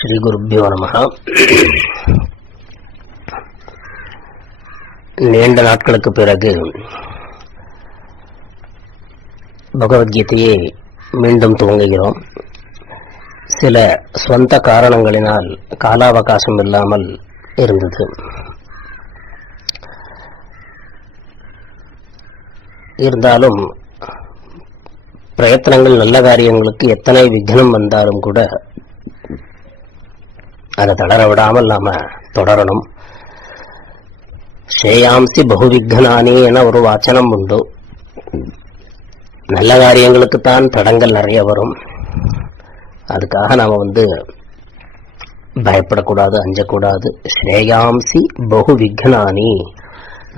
ஸ்ரீ குருப்யோ நமஹ. நீண்ட நாட்களுக்கு பிறகு பகவத்கீதையை மீண்டும் துவங்குகிறோம். சில சொந்த காரணங்களினால் கால அவகாசம் இல்லாமல் இருந்தது. இருந்தாலும் பிரயத்தனங்கள், நல்ல காரியங்களுக்கு எத்தனை விக்னம் வந்தாலும் கூட அதை தளர விடாமல் நாம தொடரணும். ஸ்ரேயாம்சி பகுவிக்னானி என ஒரு வாச்சனம் உண்டு. நல்ல காரியங்களுக்குத்தான் தடங்கள் நிறைய வரும். அதுக்காக நாம பயப்படக்கூடாது, அஞ்சக்கூடாது. ஸ்ரேயாம்சி பகுவிக்னானி,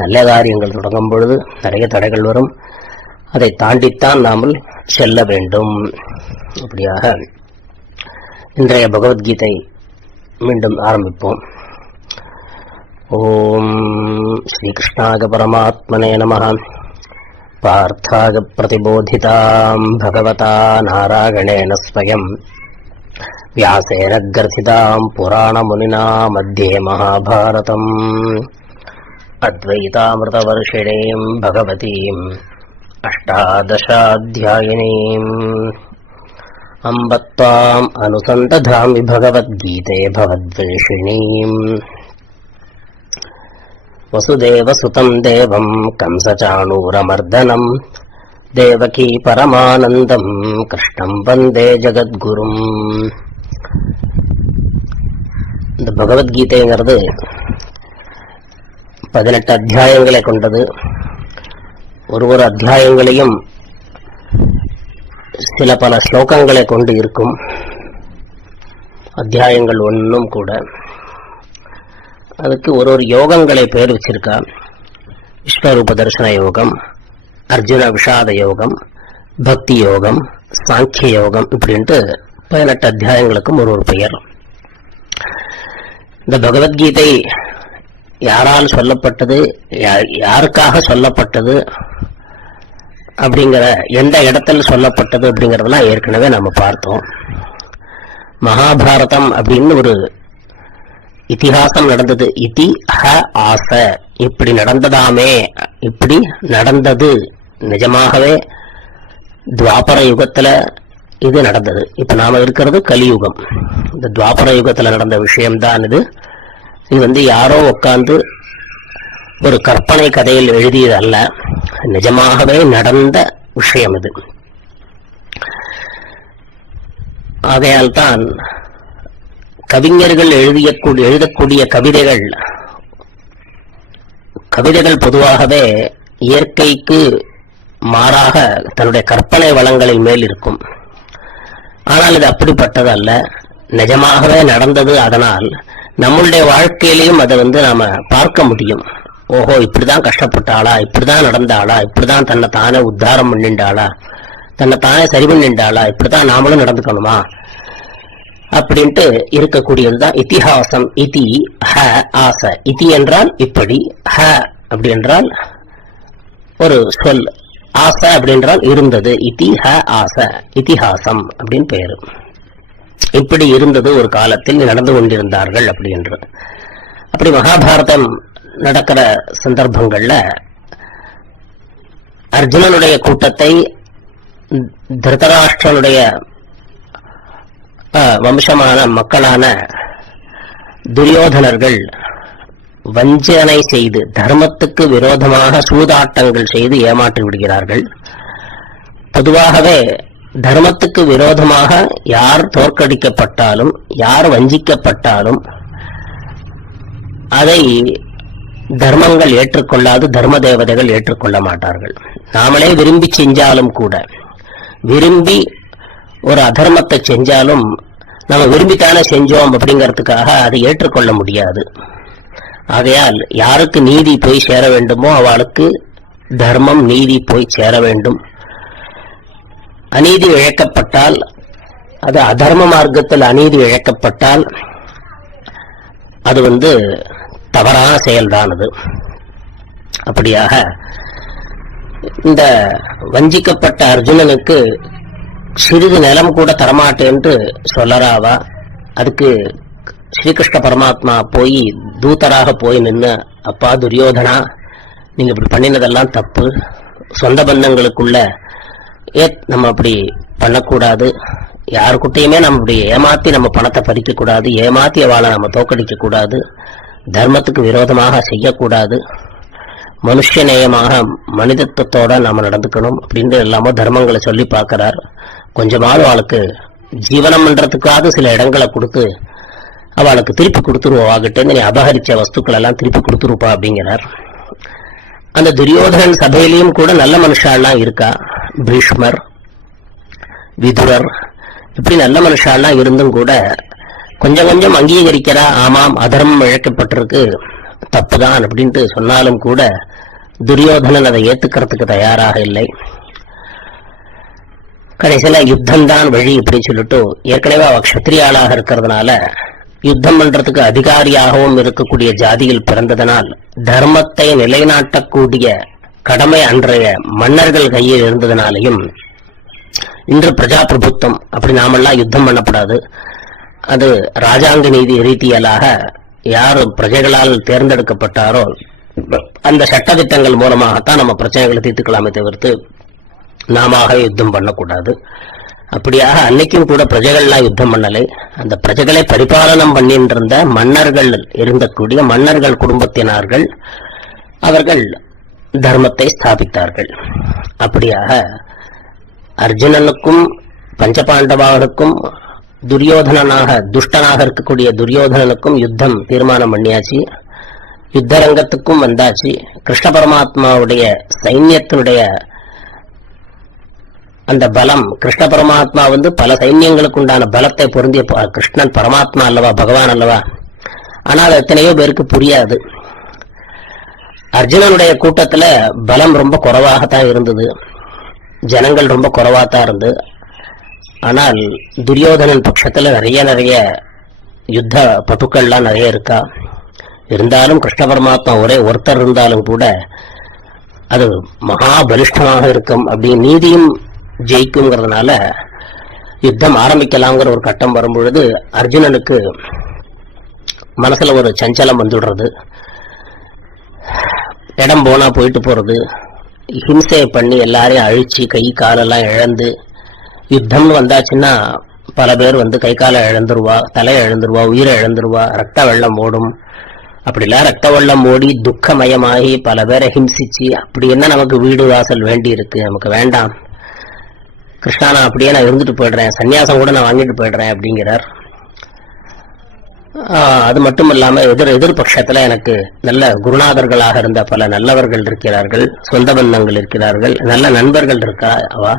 நல்ல காரியங்கள் தொடங்கும் பொழுது நிறைய தடைகள் வரும். அதை தாண்டித்தான் நாமல் செல்ல வேண்டும். அப்படியாக இன்றைய பகவத்கீதை மீண்டும் ஆரம்பிப்போம். ஓம் ஸ்ரீகிருஷ்ணாய பரமாத்மனே நமஹ. பார்த்தாக பிரதிபோதிதாம் பகவதா நாராயணேன ஸ்வயம் வியாசேன கிரதிதாம் புராணமுனினா மத்தியே மகாபாரதம் அத்வைதாமிருதவர்ஷிணீம் பகவதீம் அஷ்டாதசாத்யாயினீம் அம்பத்வாம் அனுசந்ததாமி பகவத்கீதே பவத்வேஷிணீம். வசுதேவசுதம் தேவம் கம்சசாணூரமர்தனம் தேவகீ பரமானந்தம் கிருஷ்ணம் வந்தே ஜகத்குரும். இந்த பகவத்கீதைங்கிறது 18 அத்தியாயங்களை கொண்டது. ஒரு அத்தியாயங்களையும் சில பல ஸ்லோகங்களை கொண்டு இருக்கும். அத்தியாயங்கள் ஒன்றும் கூட அதுக்கு ஒரு யோகங்களை பேர் வச்சிருக்கா. விஸ்வரூப தரிசன யோகம், அர்ஜுன விஷாத யோகம், பக்தி யோகம், சாங்கிய யோகம், இப்படின்ட்டு 18 அத்தியாயங்களுக்கும் ஒரு பெயர். இந்த பகவத்கீதை யாரால் சொல்லப்பட்டது, யாருக்காக சொல்லப்பட்டது அப்படிங்கிற, எந்த இடத்துல சொல்லப்பட்டது அப்படிங்கறதெல்லாம் ஏற்கனவே நம்ம பார்த்தோம். மகாபாரதம் அப்படின்னு ஒரு இதிகாசம் நடந்தது. இதி ஹ ஆச, இப்படி நடந்ததாமே, இப்படி நடந்தது, நிஜமாகவே துவாபர யுகத்துல இது நடந்தது. இப்ப நாம இருக்கிறது கலியுகம். இந்த துவாபர யுகத்துல நடந்த விஷயம்தான் இது. இது யாரோ உட்கார்ந்து ஒரு கற்பனை கதையில் எழுதியது அல்ல, நிஜமாகவே நடந்த விஷயம் இது. ஆகையால் தான் கவிஞர்கள் எழுதக்கூடிய கவிதைகள் பொதுவாகவே இயற்கைக்கு மாறாக தன்னுடைய கற்பனை வளங்களின் மேல் இருக்கும். ஆனால் இது அப்படிப்பட்டது அல்ல, நிஜமாகவே நடந்தது. அதனால் நம்மளுடைய வாழ்க்கையிலையும் அதை நாம பார்க்க முடியும். ஓஹோ, இப்படிதான் கஷ்டப்பட்டாளா, இப்படிதான் நடந்தாளா, இப்படிதான் தன்னை தானே உத்தாரம் பண்ணிண்டாளா, தன்னை தானே சரி பண்ணிண்டாளா, இப்படிதான் நாமளும் நடந்துக்கணுமா அப்படின்ட்டு இருக்கக்கூடியதுதான் இதிஹாசம். இதி ஹ ஆச. இதி என்றால் இப்படி, ஹ அப்படி என்றால் ஒரு சொல், ஆச அப்படி என்றால் இருந்தது. இதி ஹ ஆச, இதிஹாசம் அப்படின்னு பெயரு. இப்படி இருந்தது ஒரு காலத்தில், நடந்து கொண்டிருந்தார்கள் அப்படி என்று. அப்படி மகாபாரதம் நடக்கிற சந்தர்ப்பங்கள்ல அர்ஜுனனுடைய கூட்டத்தை திருதராஷ்டிரனுடைய வம்சமான மக்களான துரியோதனர்கள் வஞ்சனை செய்து, தர்மத்துக்கு விரோதமாக சூதாட்டங்கள் செய்து ஏமாற்றி விடுகிறார்கள். பொதுவாகவே தர்மத்துக்கு விரோதமாக யார் தோற்கடிக்கப்பட்டாலும், யார் வஞ்சிக்கப்பட்டாலும் அதை தர்மங்கள் ஏற்றுக்கொள்ளாது, தர்ம தேவதைகள் ஏற்றுக்கொள்ள மாட்டார்கள். நாமளே விரும்பி செஞ்சாலும் கூட, விரும்பி ஒரு அதர்மத்தை செஞ்சாலும் நம்ம விரும்பித்தானே செஞ்சோம் அப்படிங்கிறதுக்காக அதை ஏற்றுக்கொள்ள முடியாது. ஆகையால் யாருக்கு நீதி போய் சேர வேண்டுமோ அவளுக்கு தர்மம், நீதி போய் சேர வேண்டும். அநீதி இழைக்கப்பட்டால், அது அதர்ம மார்க்கத்தில் அநீதி இழைக்கப்பட்டால் அது தவறான செயல்தான் அது. அப்படியாக இந்த வஞ்சிக்கப்பட்ட அர்ஜுனனுக்கு சிறிது நிலம் கூட தரமாட்டேன் என்று சொல்லறாவா. அதுக்கு ஸ்ரீகிருஷ்ண பரமாத்மா போய் தூதராக போய் நின்று, அப்பா துரியோதனா, நீங்க இப்படி பண்ணினதெல்லாம் தப்பு, சொந்த பந்தங்களுக்குள்ள நம்ம அப்படி பண்ணக்கூடாது, யாருக்கிட்டையுமே நம்ம இப்படி ஏமாத்தி நம்ம பணத்தை பறிக்க கூடாது, ஏமாத்தி அவளை நம்ம தோக்கடிக்க கூடாது, தர்மத்துக்கு விரோதமாக செய்யக்கூடாது, மனுஷநேயமாக மனிதத்துவத்தோட நாம நடந்துக்கணும் அப்படின்னு எல்லாமோ தர்மங்களை சொல்லி பார்க்கிறார். கொஞ்சமாவது அவளுக்கு ஜீவனம் பண்றதுக்காவது சில இடங்களை கொடுத்து அவளுக்கு திருப்பி கொடுத்துருவாகிட்ட நீ அபகரிச்ச வஸ்துக்கள் எல்லாம் திருப்பி கொடுத்துருப்பா அப்படிங்கிறார். அந்த துரியோதனன் சபையிலையும் கூட நல்ல மனுஷாலாம் இருக்கா. பீஷ்மர், விதுரர், இப்படி நல்ல மனுஷாலாம் இருந்தும் கூட கொஞ்சம் கொஞ்சம் அங்கீகரிக்கிறா. ஆமாம், அதர்மம் இழைக்கப்பட்டிருக்கு, தப்புதான் அப்படின்ட்டு சொன்னாலும் கூட துரியோதனன் அதை ஏத்துக்கிறதுக்கு தயாராக இல்லை. கடைசியில யுத்தம் தான் வழி அப்படின்னு சொல்லிட்டு, ஏற்கனவே அவ க்ஷத்ரியாளாக இருக்கிறதுனால யுத்தம் பண்றதுக்கு அதிகாரியாகவும் இருக்கக்கூடிய ஜாதியில் பிறந்ததனால் தர்மத்தை நிலைநாட்டக்கூடிய கடமை அன்றைய மன்னர்கள் கையில் இருந்ததுனாலையும், இன்று பிரஜாபிரபுத்துவம் அப்படி நாமெல்லாம் யுத்தம் பண்ணப்படாது, அது ராஜாங்க நீதி ரீதியலாக யார் பிரஜைகளால் தேர்ந்தெடுக்கப்பட்டாரோ அந்த சட்டதிட்டங்கள் மூலமாகத்தான் நம்ம பிரச்சனைகளை தீர்த்துக்கலாமே தவிர்த்து நாம யுத்தம் பண்ணக்கூடாது. அப்படியாக அன்னைக்கும் கூட பிரஜைகள்லாம் யுத்தம் பண்ணலை. அந்த பிரஜைகளை பரிபாலனம் பண்ணின்றிருந்த மன்னர்கள் இருந்தக்கூடிய மன்னர்கள் குடும்பத்தினார்கள் அவர்கள் தர்மத்தை ஸ்தாபித்தார்கள். அப்படியாக அர்ஜுனனுக்கும் பஞ்சபாண்டவர்களுக்கும் துரியோதனனாக துஷ்டனாக இருக்கக்கூடிய துரியோதனனுக்கும் யுத்தம் தீர்மானம் பண்ணியாச்சு. யுத்த ரங்கத்துக்கும் வந்தாச்சு. கிருஷ்ண பரமாத்மாவுடைய சைன்யத்தினுடைய அந்த பலம், கிருஷ்ண பரமாத்மா பல சைன்யங்களுக்கு உண்டான பலத்தை பொருந்திய கிருஷ்ணன் பரமாத்மா அல்லவா, பகவான் அல்லவா. ஆனால் எத்தனையோ பேருக்கு புரியாது. அர்ஜுனனுடைய கூட்டத்துல பலம் ரொம்ப குறைவாகத்தான் இருந்தது, ஜனங்கள் ரொம்ப குறைவாத்தான் இருந்து. ஆனால் துரியோதனன் பட்சத்துல நிறைய யுத்த பட்டுக்கள்லாம் நிறைய இருக்கா. இருந்தாலும் கிருஷ்ண பரமாத்மா ஒரே ஒருத்தர் இருந்தாலும் கூட அது மகாபலிஷ்டமாக இருக்கும். அப்படி நீதியும் ஜெயிக்குங்கிறதுனால யுத்தம் ஆரம்பிக்கலாம்ங்கிற ஒரு கட்டம் வரும்பொழுது அர்ஜுனனுக்கு மனசுல ஒரு சஞ்சலம் வந்துடுறது. இடம் போனா போயிட்டு போறது, ஹிம்சையை பண்ணி எல்லாரையும் அழிச்சு கை காலெல்லாம் இழந்து, யுத்தம்னு வந்தாச்சுன்னா பல பேர் கை காலை இழந்துருவா, தலையை இழந்துருவா, உயிரை இழந்துருவா, ரத்த வெள்ளம் ஓடும். அப்படிலாம் ரத்த வெள்ளம் ஓடி துக்கமயமாகி பல பேரை ஹிம்சிச்சு, அப்படி என்ன நமக்கு வீடு வாசல் வேண்டி இருக்கு, நமக்கு வேண்டாம் கிருஷ்ணா, நான் அப்படியே நான் இருந்துட்டு போயிடுறேன், சன்னியாசம் கூட நான் வாங்கிட்டு போயிடுறேன் அப்படிங்கிறார். அது மட்டும் இல்லாம எதிர்பட்சத்துல எனக்கு நல்ல குருநாதர்களாக இருந்த பல நல்லவர்கள் இருக்கிறார்கள், சொந்த பந்தங்கள் இருக்கிறார்கள், நல்ல நண்பர்கள் இருக்கா. அவா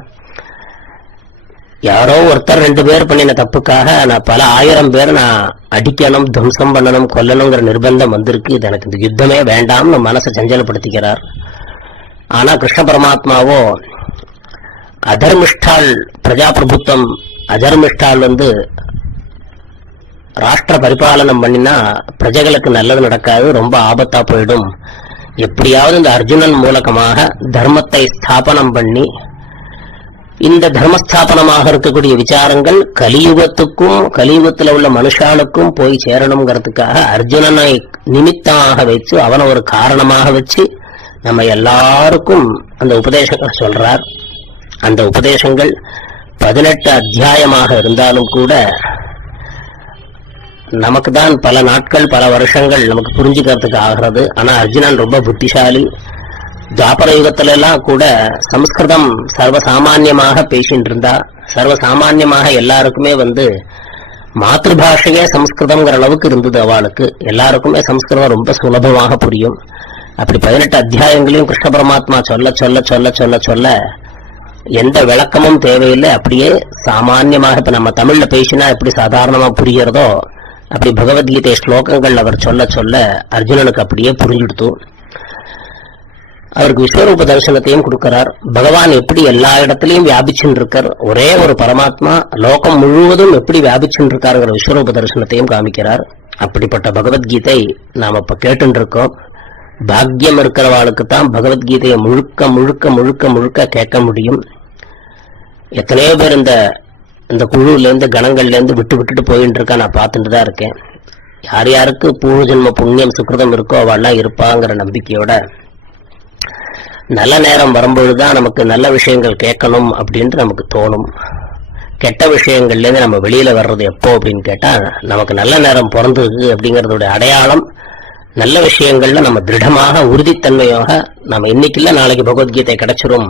யாரோ ஒருத்தர் 2 பேர் பண்ணின தப்புக்காக நான் பல 1000 பேர் நான் அடிக்கணும், துவம்சம் பண்ணணும், கொல்லணுங்கிற நிர்பந்தம் வந்திருக்கு. இது எனக்கு இந்த யுத்தமே வேண்டாம்னு மனசை சஞ்சலப்படுத்திக்கிறார். ஆனா கிருஷ்ண பரமாத்மாவோ அதர்மிஷ்டால் பிரஜாபிரபுத்துவம், அதர்மிஷ்டால் ராஷ்டிர பரிபாலனம் பண்ணினா பிரஜைகளுக்கு நல்லது நடக்காது, ரொம்ப ஆபத்தா போயிடும். எப்படியாவது இந்த அர்ஜுனன் மூலகமாக தர்மத்தை ஸ்தாபனம் பண்ணி, இந்த தர்மஸ்தாபனமாக இருக்கக்கூடிய விசாரங்கள் கலியுகத்துக்கும் கலியுகத்தில் உள்ள மனுஷாளுக்கும் போய் சேரணுங்கிறதுக்காக அர்ஜுனனை நிமித்தமாக வச்சு, அவனை ஒரு காரணமாக வச்சு நம்ம எல்லாருக்கும் அந்த உபதேசங்கள் சொல்றார். அந்த உபதேசங்கள் 18 அத்தியாயமாக இருந்தாலும் கூட நமக்கு தான் பல நாட்கள் பல வருஷங்கள் நமக்கு புரிஞ்சுக்கிறதுக்கு ஆகிறது. ஆனா அர்ஜுனன் ரொம்ப புத்திசாலி. துவாபர யுகத்துல எல்லாம் கூட சம்ஸ்கிருதம் சர்வசாமான்யமாக பேசிட்டு இருந்தா, சர்வசாமான்யமாக எல்லாருக்குமே மாத்ருபாஷையே சம்ஸ்கிருதம்ங்கிற அளவுக்கு இருந்தது. அவளுக்கு எல்லாருக்குமே சம்ஸ்கிருதம் ரொம்ப சுலபமாக புரியும். அப்படி 18 அத்தியாயங்களையும் கிருஷ்ண பரமாத்மா சொல்ல சொல்ல சொல்ல சொல்ல சொல்ல எந்த விளக்கமும் தேவையில்லை. அப்படியே சாமான்யமாக இப்ப நம்ம தமிழ்ல பேசினா எப்படி சாதாரணமா புரியறதோ அப்படி பகவத்கீதை ஸ்லோகங்கள் அவர் சொல்ல சொல்ல அர்ஜுனனுக்கு அப்படியே புரிஞ்சுடுத்து. அவருக்கு விஸ்வரூப தரிசனத்தையும் கொடுக்கிறார். பகவான் எப்படி எல்லா இடத்திலையும் வியாபிச்சுட்டு இருக்கார், ஒரே ஒரு பரமாத்மா லோகம் முழுவதும் எப்படி வியாபிச்சுட்டு இருக்காருங்கிற விஸ்வரூப தரிசனத்தையும் காமிக்கிறார். அப்படிப்பட்ட பகவத்கீதை நாம இப்ப கேட்டு இருக்கோம். பாக்கியம் இருக்கிறவாளுக்கு தான் பகவத்கீதையை முழுக்க முழுக்க முழுக்க முழுக்க கேட்க முடியும். எத்தனையோ பேர் இந்த அந்த குழுல இருந்து கணங்கள்ல இருந்து விட்டுட்டு போயிட்டு இருக்கா. நான் பார்த்துட்டு தான் இருக்கேன். யார் யாருக்கு பூர்வ ஜென்ம புண்ணியம் சுக்கிரதம் இருக்கோ அவெல்லாம் இருப்பாங்கிற நம்பிக்கையோட நல்ல நேரம் வரும்பொழுதுதான் நமக்கு நல்ல விஷயங்கள் கேட்கணும் அப்படின்ட்டு நமக்கு தோணும். கெட்ட விஷயங்கள்ல இருந்து நம்ம வெளியில வர்றது எப்போ அப்படின்னு கேட்டா, நமக்கு நல்ல நேரம் பிறந்தது அப்படிங்கறதோட அடையாளம் நல்ல விஷயங்கள்ல நம்ம திருடமாக உறுதித்தன்மையாக நம்ம இன்னைக்கு இல்ல நாளைக்கு பகவத்கீதை கிடைச்சிரும்,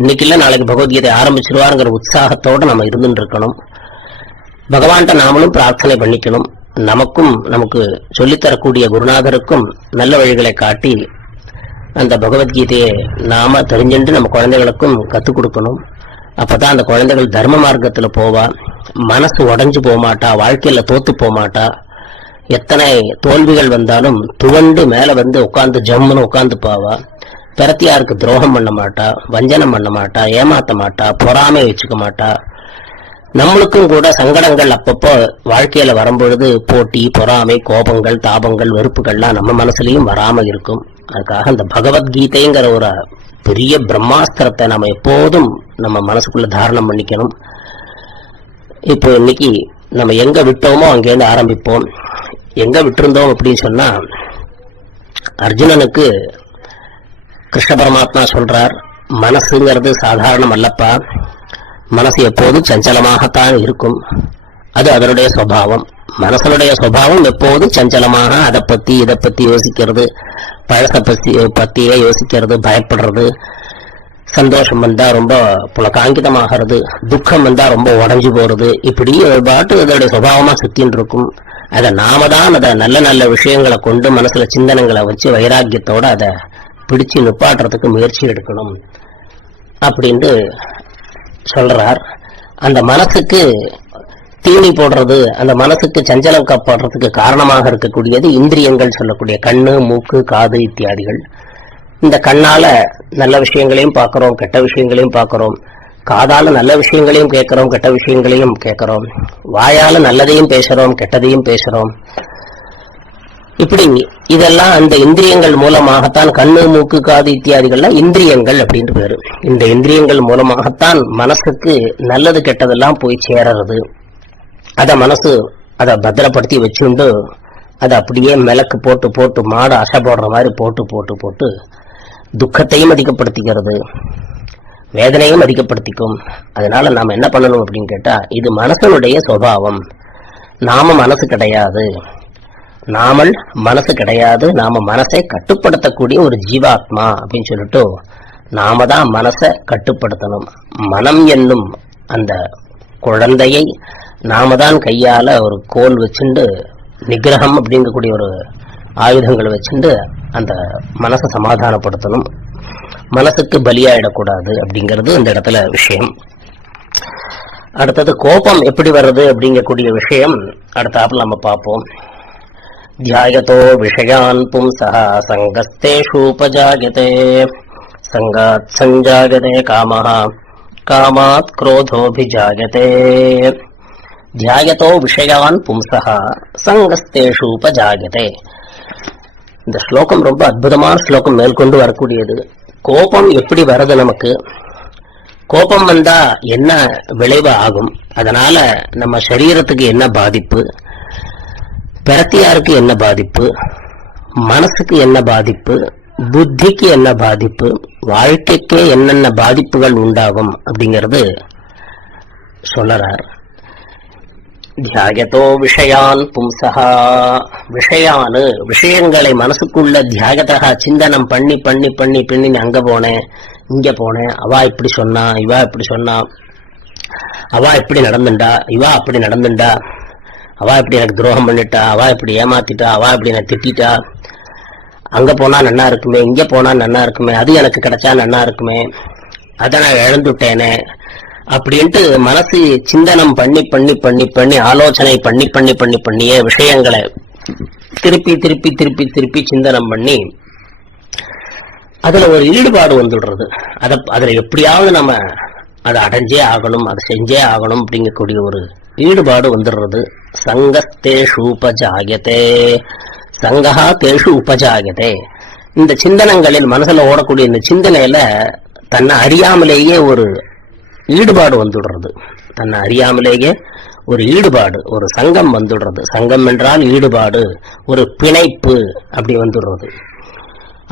இன்னைக்கு இல்ல நாளைக்கு பகவத்கீதை ஆரம்பிச்சிருவாருங்கிற உற்சாகத்தோட நம்ம இருந்துட்டு இருக்கணும். பகவான்கிட்ட நாமளும் பிரார்த்தனை பண்ணிக்கணும். நமக்கும் நமக்கு சொல்லித்தரக்கூடிய குருநாதருக்கும் நல்ல வழிகளை காட்டி அந்த பகவத்கீதையை நாம தெரிஞ்சுட்டு நம்ம குழந்தைகளுக்கும் கத்துக் கொடுக்கணும். அப்பதான் அந்த குழந்தைகள் தர்ம மார்க்கத்துல போவா, மனசு உடஞ்சு போமாட்டா, வாழ்க்கையில தோத்து போமாட்டா. எத்தனை தோல்விகள் வந்தாலும் துவண்டு மேல வந்து உட்கார்ந்து ஜம்முன்னு உட்கார்ந்து போவா. பிரத்தியாருக்கு துரோகம் பண்ண மாட்டா, வஞ்சனம் பண்ண மாட்டா, ஏமாத்த மாட்டா, பொறாமை வச்சுக்க மாட்டா. நம்மளுக்கும் கூட சங்கடங்கள் அப்பப்போ வாழ்க்கையில வரும்பொழுது போட்டி, பொறாமை, கோபங்கள், தாபங்கள், வெறுப்புகள்லாம் நம்ம மனசுலயும் வராம இருக்கும். அதுக்காக இந்த பகவத்கீதைங்கிற ஒரு பெரிய பிரம்மாஸ்திரத்தை நம்ம எப்போதும் நம்ம மனசுக்குள்ள தாரணம் பண்ணிக்கணும். இப்போ இன்னைக்கு நம்ம எங்க விட்டோமோ அங்கேருந்து ஆரம்பிப்போம். எங்க விட்டிருந்தோம் அப்படின்னு சொன்னா, அர்ஜுனனுக்கு கிருஷ்ண பரமாத்மா சொல்றார், மனசுங்கிறது சாதாரணம் அல்லப்பா, மனசு எப்போதும் சஞ்சலமாகத்தான் இருக்கும், அது அதனுடைய சுபாவம். மனசனுடைய சுபாவம் எப்போதும் சஞ்சலமாக அதை பத்தி இதை பத்தி யோசிக்கிறது, பழச பத்தியே யோசிக்கிறது, பயப்படுறது, சந்தோஷம் வந்தா ரொம்ப புலகாங்கிதமாகிறது, துக்கம் வந்தா ரொம்ப உடஞ்சு போறது, இப்படி ஒரு பாட்டு அதோடைய சுபாவமா சுத்தின்னு இருக்கும். அதை நாம தான் அதை நல்ல நல்ல விஷயங்களை கொண்டு மனசுல சிந்தனைகளை வச்சு வைராக்கியத்தோட அதை பிடிச்சு நிப்பாட்டுறதுக்கு முயற்சி எடுக்கணும் அப்படின்னு சொல்றார். அந்த மனசுக்கு தீனி போடுறது, அந்த மனசுக்கு சஞ்சலம் காப்பாடுறதுக்கு காரணமாக இருக்கக்கூடியது இந்திரியங்கள் சொல்லக்கூடிய கண்ணு, மூக்கு, காது இத்தியாதிகள். இந்த கண்ணால நல்ல விஷயங்களையும் பார்க்கிறோம், கெட்ட விஷயங்களையும் பார்க்கிறோம். காதால நல்ல விஷயங்களையும் கேட்கிறோம், கெட்ட விஷயங்களையும் கேட்கிறோம். வாயால நல்லதையும் பேசுறோம், கெட்டதையும் பேசுறோம். இப்படி இதெல்லாம் அந்த இந்திரியங்கள் மூலமாகத்தான், கண்ணு, மூக்கு, காது இத்தியாதிகள்லாம் இந்திரியங்கள் அப்படின்னு பேரு. இந்த இந்திரியங்கள் மூலமாகத்தான் மனசுக்கு நல்லது கெட்டதெல்லாம் போய் சேரறது. அத மனசு அதை பத்திரப்படுத்தி வச்சுண்டு அதை அப்படியே மிளக்கு போட்டு போட்டு மாடு அசை போடுற மாதிரி போட்டு போட்டு போட்டு துக்கத்தையும் அதிகப்படுத்திக்கிறது, வேதனையும் அதிகப்படுத்திக்கும். அதனால நாம என்ன பண்ணணும் அப்படின்னு கேட்டா, இது மனசனுடைய சுபாவம், நாம மனசு கிடையாது, நாமல் மனசு கிடையாது, நாம மனசை கட்டுப்படுத்தக்கூடிய ஒரு ஜீவாத்மா அப்படின்னு சொல்லிட்டு நாம தான் மனசை கட்டுப்படுத்தணும். மனம் என்னும் அந்த குழந்தையை நாம தான் கையால ஒரு கோல் வச்சுண்டு, நிகிரகம் அப்படிங்கக்கூடிய ஒரு ஆயுதங்களை வச்சுண்டு அந்த மனசை சமாதானப்படுத்தணும். மனசுக்கு பலியாயிடக்கூடாது அப்படிங்கிறது இந்த இடத்துல விஷயம். அடுத்தது கோபம் எப்படி வர்றது அப்படிங்கக்கூடிய விஷயம் அடுத்தாப்புல நம்ம பார்ப்போம். தியாயதோ விஷயான் பும்சஹ சங்கஸ்தேஷூபஜாயதே சங்காத் சஞ்சாயதே காமஹ காமாத் क्रोधोऽभिजायते தியாயதோ விஷயான் பும்சஹ சங்கஸ்தேஷூபஜாயதே. இந்த ஸ்லோகம் ரொம்ப அற்புதமான ஸ்லோகம், மேற்கொண்டு வரக்கூடியது. கோபம் எப்படி வருது, நமக்கு கோபம் வந்தா என்ன விளைவு ஆகும், அதனால நம்ம சரீரத்துக்கு என்ன பாதிப்பு, பிரத்தியாருக்கு என்ன பாதிப்பு, மனசுக்கு என்ன பாதிப்பு, புத்திக்கு என்ன பாதிப்பு, வாழ்க்கைக்கே என்னென்ன பாதிப்புகள் உண்டாகும் அப்படிங்கிறது சொல்லறார். தியாயதோ விஷயான் பும்சஹா, விஷயானு விஷயங்களை மனசுக்குள்ள தியாகதா சிந்தனம் பண்ணி பண்ணி பண்ணி பண்ணி அங்க போனேன் இங்க போனேன், அவா இப்படி சொன்னா, இவா இப்படி சொன்னா, அவா இப்படி நடந்துண்டா, இவா அப்படி நடந்துண்டா, அவா இப்படி எனக்கு துரோகம் பண்ணிட்டா, அவா இப்படி ஏமாத்திட்டா, அவா இப்படி எனக்கு திட்டா, அங்க போனா நன்னா இருக்குமே, இங்க போனா நன்னா இருக்குமே, அது எனக்கு கிடைச்சா நன்னா இருக்குமே, அதை நான் இழந்துட்டேனே அப்படின்ட்டு மனசு சிந்தனம் பண்ணி பண்ணி பண்ணி பண்ணி ஆலோசனை பண்ணி பண்ணி பண்ணி பண்ணியே விஷயங்களை திருப்பி திருப்பி திருப்பி திருப்பி சிந்தனம் பண்ணி அதுல ஒரு ஈடுபாடு வந்துடுறது. அதுல எப்படியாவது நம்ம அதை அடைஞ்சே ஆகணும், அதை செஞ்சே ஆகணும் அப்படிங்கக்கூடிய ஒரு ஈடுபாடு வந்துடுறது. சங்கஸ்தேஷு உபஜாயதே, சங்கஹா தேஷு உபஜாயதே. இந்த சிந்தனங்களில் மனசுல ஓடக்கூடிய இந்த சிந்தனையில தன்னை அறியாமலேயே ஒரு ஈடுபாடு வந்துடுறது. தன்னை அறியாமலேயே ஒரு ஈடுபாடு, ஒரு சங்கம் வந்துடுறது. சங்கம் என்றால் ஈடுபாடு, ஒரு பிணைப்பு அப்படி வந்துடுறது.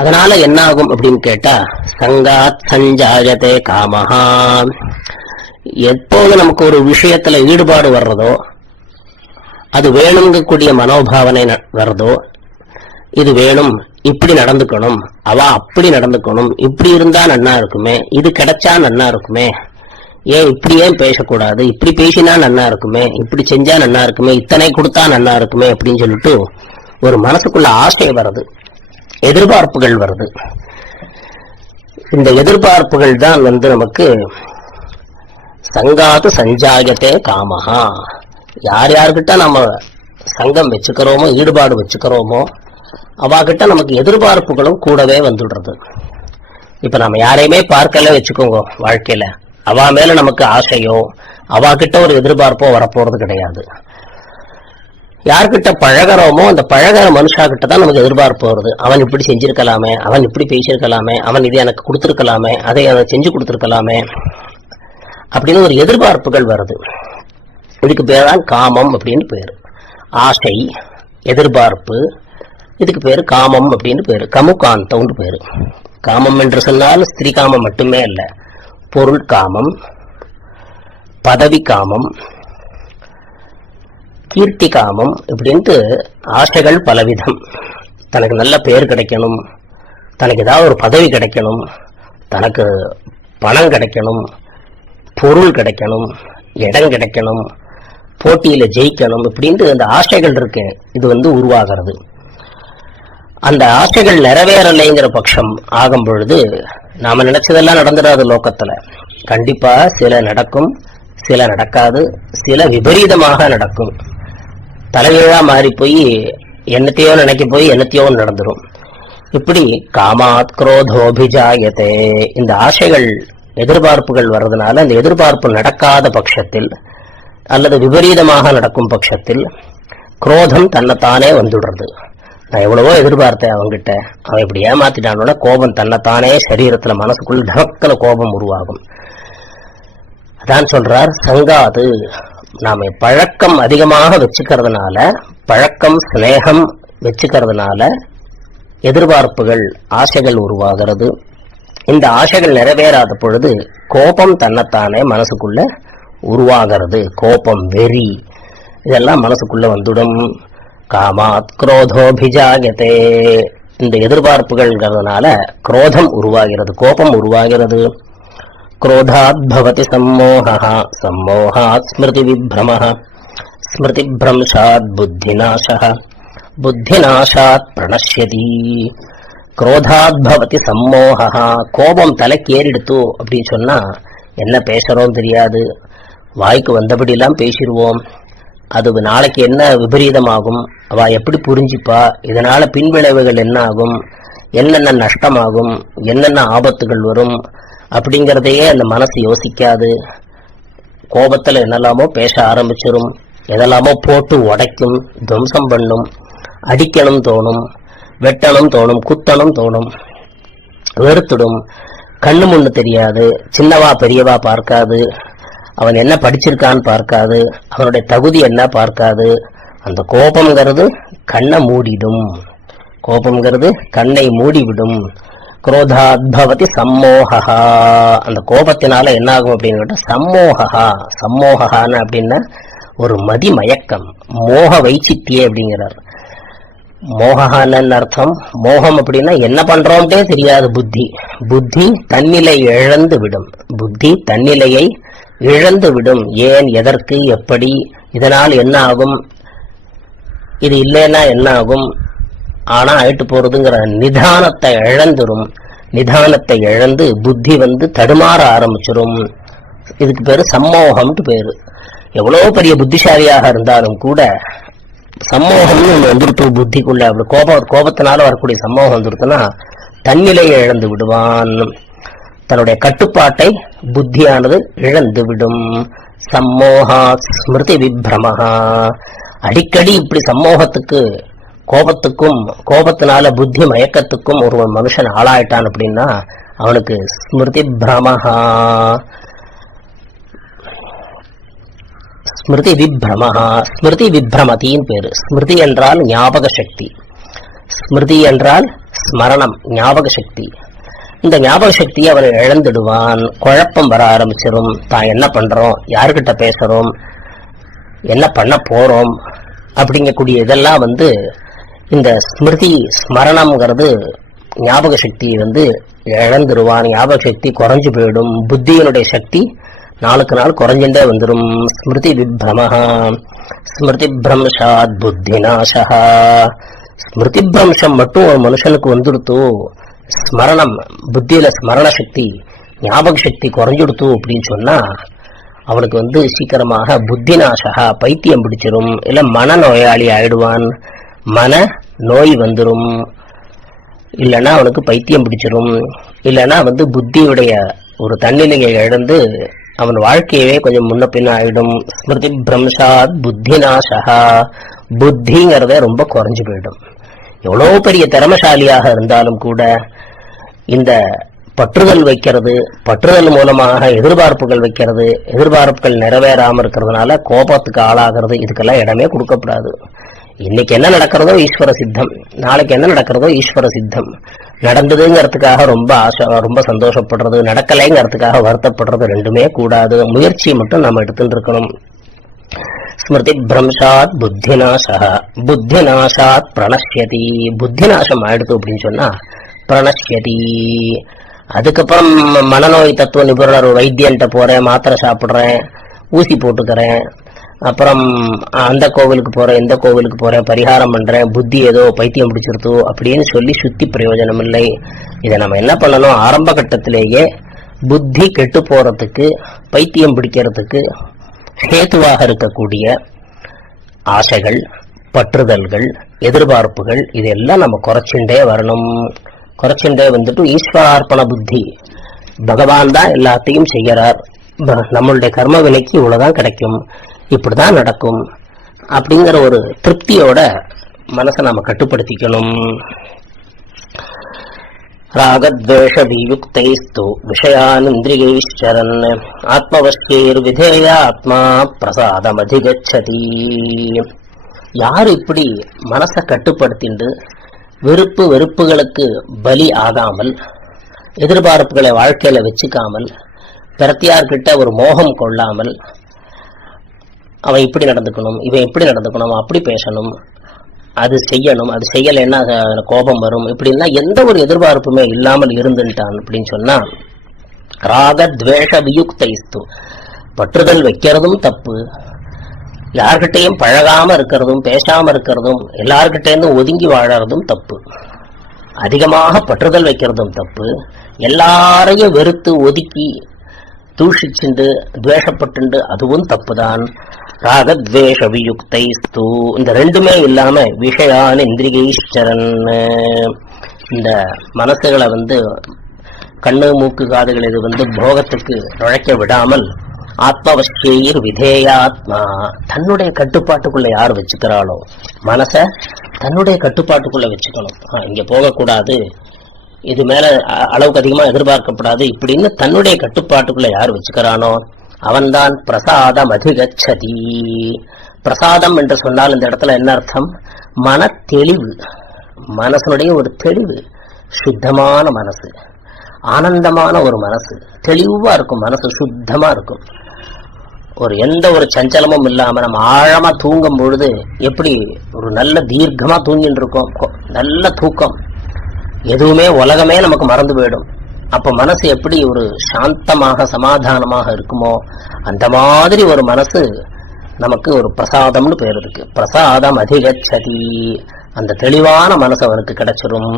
அதனால என்ன ஆகும் அப்படின்னு கேட்டா, சங்காத் சஞ்சாயதே காமஹா. எப்போது நமக்கு ஒரு விஷயத்துல ஈடுபாடு வர்றதோ, அது வேணுங்கக்கூடிய மனோபாவனை வர்றதோ, இது வேணும், இப்படி நடந்துக்கணும், அவ அப்படி நடந்துக்கணும், இப்படி இருந்தா நன்னா இருக்குமே, இது கிடைச்சா நன்னா இருக்குமே, ஏன் இப்படி ஏன் பேசக்கூடாது, இப்படி பேசினா நன்னா இருக்குமே, இப்படி செஞ்சா நன்னா இருக்குமே, இத்தனை கொடுத்தா நன்னா இருக்குமே அப்படின்னு சொல்லிட்டு ஒரு மனசுக்குள்ள ஆசை வருது, எதிர்பார்ப்புகள் வருது. இந்த எதிர்பார்ப்புகள் தான் நமக்கு சங்காத்து சஞ்சாயத்தே காமஹா. யார் யார்கிட்ட நம்ம சங்கம் வச்சுக்கிறோமோ, ஈடுபாடு வச்சுக்கிறோமோ, அவாகிட்ட நமக்கு எதிர்பார்ப்புகளும் கூடவே வந்துடுறது. இப்ப நம்ம யாரையுமே பார்க்கல வச்சுக்கோங்க, வாழ்க்கையில அவா மேல நமக்கு ஆசையோ அவாகிட்ட ஒரு எதிர்பார்ப்போ வரப்போறது கிடையாது. யார்கிட்ட பழகிறோமோ அந்த பழகிற மனுஷா கிட்ட தான் நமக்கு எதிர்பார்ப்பு வருது. அவன் இப்படி செஞ்சிருக்கலாமே, அவன் இப்படி பேசியிருக்கலாமே, அவன் இதை எனக்கு கொடுத்துருக்கலாமே, அதை அவன் செஞ்சு கொடுத்துருக்கலாமே அப்படின்னு ஒரு எதிர்பார்ப்புகள் வருது. இதுக்கு பேர் தான் காமம் அப்படின்னு பேரு. ஆசை, எதிர்பார்ப்பு, இதுக்கு பேரு காமம் அப்படின்னு பேரு. கமுகாந்தம்னு பேரு. காமம் என்று சொன்னால் ஸ்திரீ காமம் மட்டுமே அல்ல, பொருள் காமம், பதவி காமம், கீர்த்தி காமம், இப்படின்ட்டு ஆசைகள் பலவிதம். தனக்கு நல்ல பேர் கிடைக்கணும், தனக்கு ஏதாவது ஒரு பதவி கிடைக்கணும், தனக்கு பணம் கிடைக்கணும், பொருள் கிடைக்கணும், இடம் கிடைக்கணும், போட்டியில ஜெயிக்கணும், இப்படின்ட்டு அந்த ஆசைகள் இருக்கு. இது உருவாகிறது. அந்த ஆசைகள் நிறைவேறலைங்கிற பட்சம் ஆகும் பொழுது நாம நினைச்சதெல்லாம் நடந்துடாது. லோகத்துல கண்டிப்பா சில நடக்கும், சில நடக்காது, சில விபரீதமாக நடக்கும். தலைகீழா மாறி போய் என்னத்தையோ நினைக்க போய் என்னத்தையோ நடந்துரும். இப்படி காமாத் குரோதோபிஜாயதே, இந்த ஆசைகள் எதிர்பார்ப்புகள் வர்றதுனால அந்த எதிர்பார்ப்பு நடக்காத பட்சத்தில் அல்லது விபரீதமாக நடக்கும் பட்சத்தில் குரோதம் தன்னைத்தானே வந்துடுறது. நான் எவ்வளவோ எதிர்பார்த்தேன் அவங்கிட்ட, அவன் இப்படி ஏமாத்திட்டானோட கோபம் தன்னைத்தானே சரீரத்துல மனசுக்குள்ள தவக்கல கோபம் உருவாகும். அதான் சொல்றார் சங்காது. நாம பழக்கம் அதிகமாக வச்சுக்கிறதுனால, பழக்கம் ஸ்நேகம் வச்சுக்கிறதுனால எதிர்பார்ப்புகள் ஆசைகள் உருவாகிறது. இந்த ஆசைகள் நிறைவேறாத பொழுது கோபம் தன்னைத்தானே மனசுக்குள்ள உருவாகிறது. கோபம், வெறி இதெல்லாம் மனசுக்குள்ள வந்துடும். காமாத் குரோதோபிஜாயதே, இந்த எதிர்பார்ப்புகள்ங்கிறதுனால குரோதம் உருவாகிறது, கோபம் உருவாகிறது. குரோதாத் பவதி சம்மோஹः, சம்மோஹாத் ஸ்மிருதி விப்ரமः, ஸ்மிருதி பிரம்சாத் புத்திநாசः, புத்திநாசாத் பிரணஷ்யதி. குரோதாத் பவதி சம்மோஹः, கோபம் தலைக்கேறிடுத்து அப்படின்னு சொன்னா என்ன பேசுறோம் தெரியாது, வாய்க்கு வந்தபடியெல்லாம் பேசிடுவோம். அது நாளைக்கு என்ன விபரீதமாகும், அவ எப்படி புரிஞ்சுப்பா, இதனால பின்விளைவுகள் என்ன ஆகும், என்னென்ன நஷ்டமாகும், என்னென்ன ஆபத்துகள் வரும் அப்படிங்கிறதையே அந்த மனசு யோசிக்காது. கோபத்துல என்னெல்லாமோ பேச ஆரம்பிச்சிடும், எதெல்லாமோ போட்டு உடைக்கும், துவம்சம் பண்ணும், அடிக்கணும் தோணும், வெட்டணும் தோணும், குத்தணும் தோணும், வெறுத்துடும். கண்ணு முன்னு தெரியாது, சின்னவா பெரியவா பார்க்காது, அவன் என்ன படிச்சிருக்கான்னு பார்க்காது, அவனுடைய தகுதி என்ன பார்க்காது. அந்த கோபம்ங்கிறது கண்ணை மூடிடும், கோபம்ங்கிறது கண்ணை மூடிவிடும். குரோதாத் பவதி சம்மோகா, அந்த கோபத்தினால என்ன ஆகும் அப்படின்னு கேட்டா சம்மோகா. சம்மோகான்னு அப்படின்னா ஒரு மதி மயக்கம், மோக வைச்சித்தியே அப்படிங்கிறார். மோகான்னு அர்த்தம், மோகம் அப்படின்னா என்ன பண்றோம்ட்டே தெரியாது புத்தி. புத்தி தன்னிலை இழந்து விடும், புத்தி தன்னிலையை இழந்து விடும். ஏன், எதற்கு, எப்படி, இதனால் என்ன ஆகும், இது இல்லைன்னா என்ன ஆகும், ஆனா ஆயிட்டு போறதுங்கிற நிதானத்தை இழந்துரும். நிதானத்தை இழந்து புத்தி தடுமாற ஆரம்பிச்சிரும். இதுக்கு பேரு சம்மோகம்னு பேரு. எவ்வளவு பெரிய புத்திசாலியாக இருந்தாலும் கூட சம்மோகம்னு ஒண்ணு வந்துருத்து புத்திக்குள்ள. அப்படி கோபத்தினால வரக்கூடிய சம்மோகம் வந்துருத்துன்னா தன்னிலையை இழந்து விடுவான், தன்னுடைய கட்டுப்பாட்டை புத்தியானது இழந்து விடும். சம்மோகா ஸ்மிருதி விப்ரமஹா. அடிக்கடி இப்படி சம்மோகத்துக்கு, கோபத்துக்கும், கோபத்தினால புத்தி மயக்கத்துக்கும் ஒரு மனுஷன் ஆளாயிட்டான் அப்படின்னா அவனுக்கு ஸ்மிருதி பிரமஹா, ஸ்மிருதி விப்ரமஹா, ஸ்மிருதி விப்ரமதின்னு பேரு. ஸ்மிருதி என்றால் ஞாபக சக்தி, ஸ்மிருதி என்றால் ஸ்மரணம், ஞாபக சக்தி. இந்த ஞாபக சக்தியை அவர் இழந்துடுவான். குழப்பம் வர ஆரம்பிச்சிடும். தான் என்ன பண்றோம், யாருக்கிட்ட பேசுறோம், என்ன பண்ண போறோம் அப்படிங்கக்கூடிய இதெல்லாம் இந்த ஸ்மிருதி ஸ்மரணம்ங்கிறது ஞாபக சக்தியை இழந்துருவான். ஞாபக சக்தி குறைஞ்சு போயிடும். புத்தியினுடைய சக்தி நாளுக்கு நாள் குறைஞ்சுட்டே வந்துடும். ஸ்மிருதி விப்ரமஹா ஸ்மிருதி பிரம்சாத் புத்திநாசா. ஸ்மிருதி பிரம்சம் மட்டும் ஒரு மனுஷனுக்கு வந்துடுத்து, ஸ்மரணம் புத்தியில ஸ்மரண சக்தி ஞாபக சக்தி குறைஞ்சுடுத்து அப்படின்னு சொன்னா அவனுக்கு சீக்கிரமாக புத்திநாசகா, பைத்தியம் பிடிச்சிரும், இல்ல மனநோயாளி ஆயிடுவான். மன நோய் வந்துடும், இல்லைன்னா அவனுக்கு பைத்தியம் பிடிச்சிரும், இல்லைன்னா புத்தியுடைய ஒரு தன்னிலையை இழந்து அவன் வாழ்க்கையவே கொஞ்சம் முன்ன பின்ன ஆயிடும். ஸ்மிருதி பிரம்சாத் புத்திநாசகா, புத்திங்கிறத ரொம்ப குறைஞ்சு போயிடும். எவ்வளவு பெரிய திறமசாலியாக இருந்தாலும் கூட இந்த பற்றுதல் வைக்கிறது, பற்றுதல் மூலமாக எதிர்பார்ப்புகள் வைக்கிறது, எதிர்பார்ப்புகள் நிறைவேறாம இருக்கிறதுனால கோபத்துக்கு ஆளாகிறது, இதுக்கெல்லாம் இடமே கொடுக்கப்படாது. இன்னைக்கு என்ன நடக்கிறதோ ஈஸ்வர சித்தம், நாளைக்கு என்ன நடக்கிறதோ ஈஸ்வர சித்தம். நடந்ததுங்கிறதுக்காக ரொம்ப ஆசை, ரொம்ப சந்தோஷப்படுறது, நடக்கலைங்கிறதுக்காக வருத்தப்படுறது ரெண்டுமே கூடாது. முயற்சியை மட்டும் நம்ம எடுத்துட்டு இருக்கணும். ஸ்மிருதி பிரம்சாத் புத்திநாசா, புத்திநாசாத் பிரணஷ்யதி. புத்திநாசம் ஆயிடுத்து அப்படின்னு சொன்னா பிரணஷ்யதி. அதுக்கப்புறம் மனநோய் தத்துவ நிபுணர் வைத்தியன்ட்ட போறேன், மாத்திரை சாப்பிடுறேன், ஊசி போட்டுக்கிறேன், அப்புறம் அந்த கோவிலுக்கு போறேன், இந்த கோவிலுக்கு போறேன், பரிகாரம் பண்றேன், புத்தி ஏதோ பைத்தியம் பிடிச்சிருத்தோ அப்படின்னு சொல்லி சுத்தி பிரயோஜனம் இல்லை. இதை நம்ம என்ன பண்ணணும், ஆரம்ப கட்டத்திலேயே புத்தி கெட்டு போறதுக்கு, பைத்தியம் பிடிக்கிறதுக்கு ஹேத்துவாக இருக்கக்கூடிய ஆசைகள், பற்றுதல்கள், எதிர்பார்ப்புகள் இதெல்லாம் நம்ம குறைச்சுட்டே வரணும். குறைச்சுட்டே ஈஸ்வரார்ப்பண புத்தி, பகவான் தான் எல்லாத்தையும் செய்யறார், நம்மளுடைய கர்ம வினைக்கு இவ்வளவுதான் கிடைக்கும், இப்படிதான் நடக்கும் அப்படிங்கிற ஒரு திருப்தியோட மனசை நாம கட்டுப்படுத்திக்கணும். ராகத்வேஷ வியுக்தைஸ்து விஷயான் இந்திரியைஸ்சரன் ஆத்மவஸ்யைர் விதேய ஆத்மா பிரசாதம் அதிகச்சதி. யாரு இப்படி மனசை கட்டுப்படுத்திண்டு வெறுப்புகளுக்கு பலி ஆகாமல், எதிர்பார்ப்புகளை வாழ்க்கையில வச்சுக்காமல், பிரத்தியார்கிட்ட ஒரு மோகம் கொள்ளாமல், அவன் இப்படி நடந்துக்கணும், இவன் இப்படி நடந்துக்கணும், அப்படி பேசணும், அது செய்யணும், அது செய்யலைன்னா கோபம் வரும், இப்படின்னா எந்த ஒரு எதிர்பார்ப்புமே இல்லாமல் இருந்துட்டான் அப்படின்னு சொன்னா ராகத்வேஷ வியுக்தைஸ்து. பற்றுதல் வைக்கிறதும் தப்பு, யார்கிட்டையும் பழகாம இருக்கிறதும் பேசாம இருக்கிறதும் எல்லார்கிட்டேருந்தும் ஒதுங்கி வாழறதும் தப்பு. அதிகமாக பற்றுதல் வைக்கிறதும் தப்பு, எல்லாரையும் வெறுத்து ஒதுக்கி தூஷிச்சுண்டு துவேஷப்பட்டு அதுவும் தப்புதான். ராகத்வேஷ வியுக்தைஸ்து, இந்த ரெண்டுமே இல்லாம விஷயான் இந்திரியைஸ்சரன், இந்த மனசுகளை கண்ணு மூக்கு காதுகள் இது போகத்துக்கு நுழைக்க விடாமல், ஆத்மவஸ்யைர் விதேயாத்மா, தன்னுடைய கட்டுப்பாட்டுக்குள்ள யார் வச்சுக்கிறாளோ, மனச தன்னுடைய கட்டுப்பாட்டுக்குள்ள வச்சுக்கணும். இங்க போகக்கூடாது, இது மேல அளவுக்கு அதிகமா எதிர்பார்க்கப்படாது, இப்படின்னு தன்னுடைய கட்டுப்பாட்டுக்குள்ள யார் வச்சுக்கிறானோ அவன்தான் பிரசாதம் அதிகச்சதி. பிரசாதம் என்று சொன்னால் இந்த இடத்துல என்ன அர்த்தம், மன தெளிவு, மனசனுடைய ஒரு தெளிவு, சுத்தமான மனசு, ஆனந்தமான ஒரு மனசு, தெளிவா இருக்கும் மனசு, சுத்தமா இருக்கும். எந்த ஒரு சஞ்சலமும் இல்லாம நம்ம ஆழமா தூங்கும் பொழுது எப்படி ஒரு நல்ல தீர்க்கமா தூங்கிட்டு இருக்கோம், நல்ல தூக்கம், எதுவுமே உலகமே நமக்கு மறந்து போயிடும். அப்ப மனசு எப்படி ஒரு சாந்தமாக சமாதானமாக இருக்குமோ அந்த மாதிரி ஒரு மனசு நமக்கு ஒரு பிரசாதம்னு பேர் இருக்கு. பிரசாதம் அதிகச்சதி, அந்த தெளிவான மனசு அவனுக்கு கிடைச்சிரும்.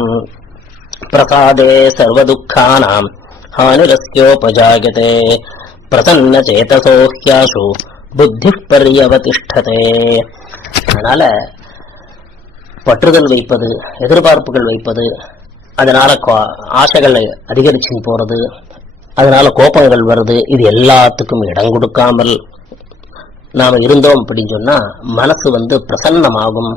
பிரசாதே சர்வதுக்கானாம் ஹானிரஸ்யோபஜாயதே பிரசன்ன சேதசோஹ்யாசு புத்தி பர்யவதிஷ்டதே. அதனால பற்றுதல் வைப்பது, எதிர்பார்ப்புகள் வைப்பது, அதனால ஆசைகள் அதிகரிச்சு போறது, அதனால கோபங்கள் வருது, இது எல்லாத்துக்கும் இடம் கொடுக்காமல் நாம இருந்தோம் அப்படின்னு சொன்னா மனசு பிரசன்னமாகும்,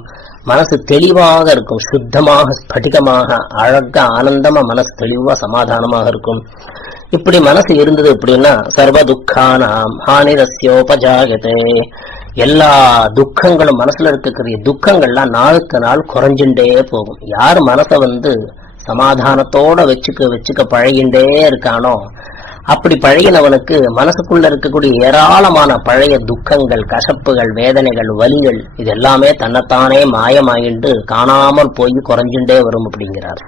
மனசு தெளிவாக இருக்கும், சுத்தமாக ஸ்படிகமாக அழகா ஆனந்தமா மனசு தெளிவா சமாதானமாக இருக்கும். இப்படி மனசு இருந்தது அப்படின்னா சர்வ துக்கானாம் ஹானிரஸ்யோபஜாயதே, எல்லா துக்கங்களும் மனசுல இருக்கக்கூடிய துக்கங்கள்லாம் நாளுக்கு நாள் குறைஞ்சுட்டே போகும். யார் மனசை சமாதானத்தோட வச்சுக்க பழகின்றே இருக்கானோ, அப்படி பழகினவனுக்கு மனசுக்குள்ள இருக்கக்கூடிய ஏராளமான பழைய துக்கங்கள், கசப்புகள், வேதனைகள், வலிகள் இது எல்லாமே தன்னைத்தானே மாயமாயிண்டு காணாமல் போய் குறைஞ்சுட்டே வரும் அப்படிங்கிறார்.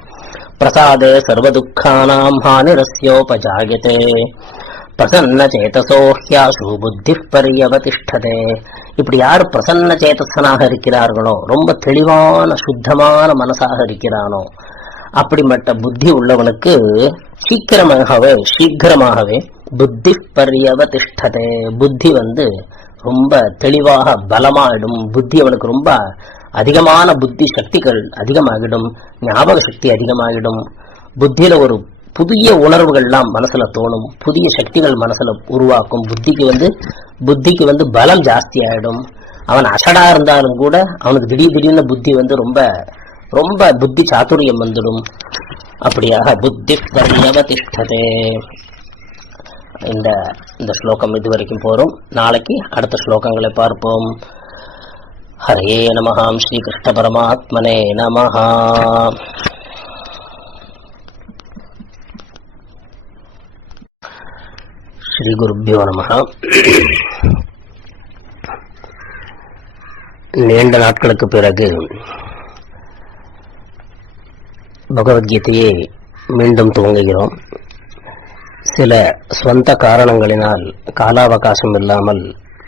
பிரசாதே சர்வதுக்கானாம் ஹானிரஸ்யோபஜாயதே பிரசன்ன சேதசோஹ்யாசு புத்தி பரியவதிஷ்டதே. இப்படி யார் பிரசன்ன சேதசனாக இருக்கிறார்களோ, ரொம்ப தெளிவான சுத்தமான மனசாக இருக்கிறானோ, அப்படிப்பட்ட புத்தி உள்ளவனுக்கு சீக்கிரமாகவே புத்தி பரியவதிஷ்டதே, புத்தி ரொம்ப தெளிவாக பலமாயிடும். புத்தி அவனுக்கு ரொம்ப அதிகமான புத்தி சக்திகள் அதிகமாகிடும், ஞாபக சக்தி அதிகமாகிடும். புத்தியில ஒரு புதிய உணர்வுகள்லாம் மனசுல தோணும், புதிய சக்திகள் மனசுல உருவாக்கும். புத்திக்கு பலம் ஜாஸ்தி ஆயிடும். அவன் அசடா இருந்தாலும் கூட அவனுக்கு திடீர்னு புத்தி ரொம்ப ரொம்ப புத்தி சாதுரியம் வந்துடும். அப்படியாக புத்தி பரியவதிஷ்டதே. இந்த ஸ்லோகம் இதுவரைக்கும் போறோம். நாளைக்கு அடுத்த ஸ்லோகங்களை பார்ப்போம். ஹரே நமஹ. ஸ்ரீ கிருஷ்ண பரமாத்மனே நமஹ. ஸ்ரீ குருப்யோ நமஹ. நீண்ட நாட்களுக்கு பிறகு பகவத்கீதையை மீண்டும் துவங்குகிறோம். சில சொந்த காரணங்களினால் காலாவகாசம் இல்லாமல்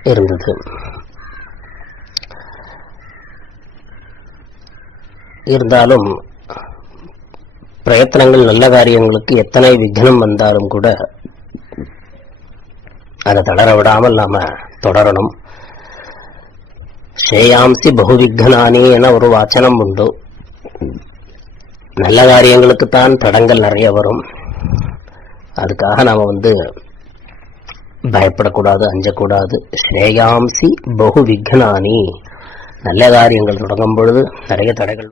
இருந்தது. இருந்தாலும் பிரயத்தனங்கள், நல்ல காரியங்களுக்கு எத்தனை விக்னம் வந்தாலும் கூட அதை தளர விடாமல் நாம தொடரணும். ஸ்ரேயாம்சி பகுவிக்னானி என ஒரு வாச்சனம் உண்டு. நல்ல காரியங்களுக்குத்தான் தடங்கள் நிறைய வரும். அதுக்காக நாம பயப்படக்கூடாது, அஞ்சக்கூடாது. ஸ்ரேயாம்சி பகு விக்னானி, நல்ல காரியங்கள் தொடங்கும் பொழுது நிறைய தடைகள்